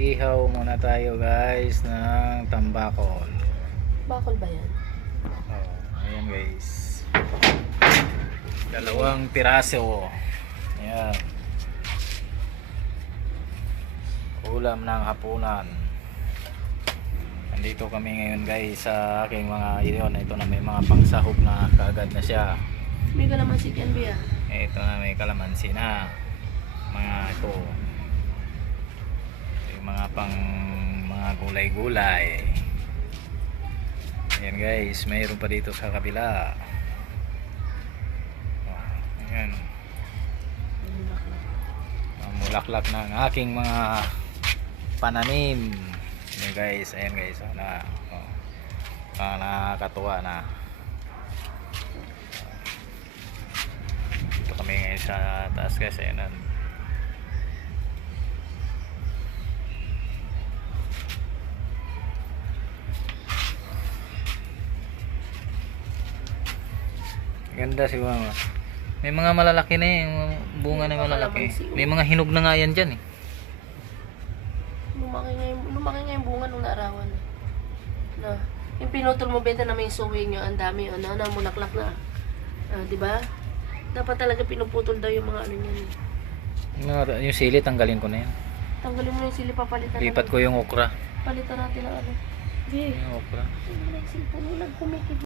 Mag-ihaw muna tayo guys ng tambakol. Bakol ba yan? Oh, ayan guys. Dalawang piraso. Ayan. Ulam ng hapunan. Nandito kami ngayon guys sa aking mga iyon. Ito na may mga pangsahog na kaagad na siya. May kalamansi yan, Bia. Ito na may kalamansi na. Mga ito. Yung mga pang mga gulay-gulay. Ayan guys, mayroon pa dito sa kabila. Ayan. Ang mulaklak ng aking mga pananim. Ayan guys, ayan guys. Nakakatuwa na. Dito kami ngayon sa taas guys. Ayan. Ganda si mama. May mga malalaki na eh. Yung bunga na malalaki. May mga hinog na nga yan dyan eh. Lumaki nga yung bunga nung naarawan. Na, yung pinutol mo, benta na may suwi nyo, ang dami, na mulaklak na. Diba? Dapat talaga pinuputol daw yung mga ano nyan. Yung sili, tanggalin ko na yan. Tanggalin mo yung sili, papalitan Lipat ko yung okra. Palitan natin ang ano. Hindi. Yung okra. Yung sili, kumikid.